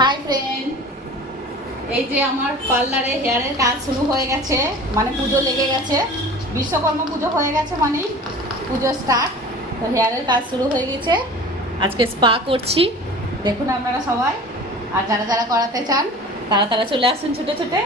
Hi friend, এই যে আমার পার্লারে হেয়ারের কাজ শুরু হয়ে গেছে, মানে পুজো লেগে গেছে। বিশ্বকর্মা পুজো হয়ে গেছে মানে পুজো স্টার্ট। তো হেয়ারের কাজ শুরু হয়ে গেছে। আজকে স্পা করছি, দেখুন আপনারা সবাই। আর যারা যারা করাতে চান তারা তারা চলে আসুন ছুটে ছুটে।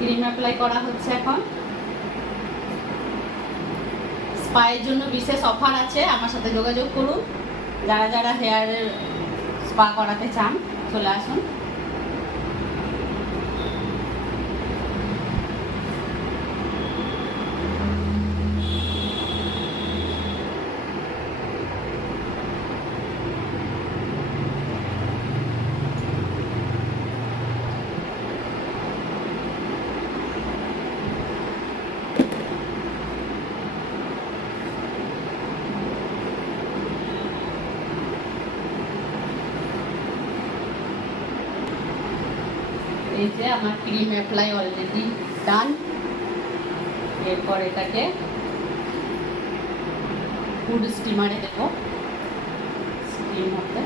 ক্রিম অ্যাপ্লাই করা হচ্ছে এখন। স্পায়ের জন্য বিশেষ অফার আছে, আমার সাথে যোগাযোগ করুন। যারা যারা হেয়ারের স্পা করাতে চান চলে আসুন। এই যে আমার ক্রিম অ্যাপ্লাই অলরেডি ডান। এরপর এটাকে ফুড স্টিমারে দেবো, স্টিম হতে।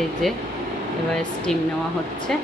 এই যে এবার স্টিম নেওয়া হচ্ছে।